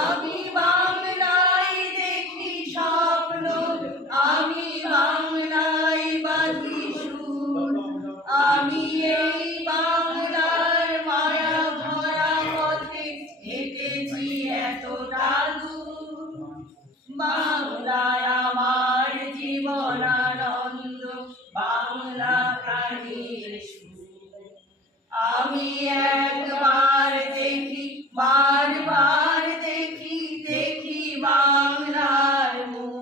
আমি বাংলায় দেখি স্বপ্ন, আমি বাংলায় বাঁধি সুর, আমি এই বাংলার মায়া ভরা পথে হেঁটেছি এতটা দূর। বাংলায় আমার জীবনানন্দ, বাংলা প্রাণীর সুর। আমি একবার দেখি, বারবার দেখি, দেখি বাংলার মুখ।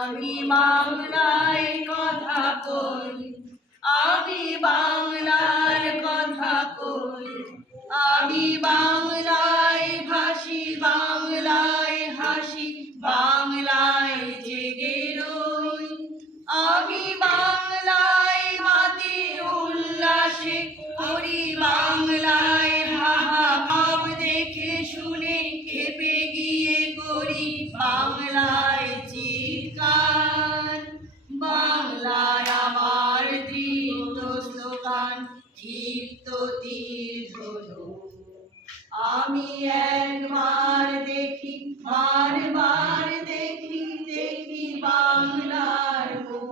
আমি বাংলায় কথা কই, আমি বাংলার কথা কই, আমি বাংলায় ভাসি, বাংলায় হাসি, বাংলায় জেগে রই। আমি বাংলায় মাতি উল্লাসে করি, বাংলায় হাহা ভাব দেখে শুনে খেপে গিয়ে করি বাংলায় চিৎকার। বাংলায় আমার দৃঢ় স্লোগান, ক্ষিপ্ত তীর ধনুক। আমি একবার দেখি, বারবার দেখি, দেখি বাংলার মুখ।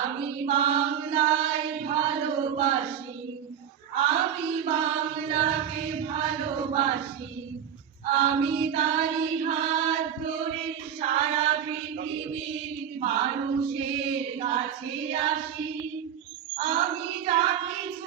আমি বাংলায় ভালোবাসি, আমি বাংলাকে ভালোবাসি, আমি তারি হাত ধরে সারা পৃথিবীর মানুষের কাছে আসি। আমি যা কিছু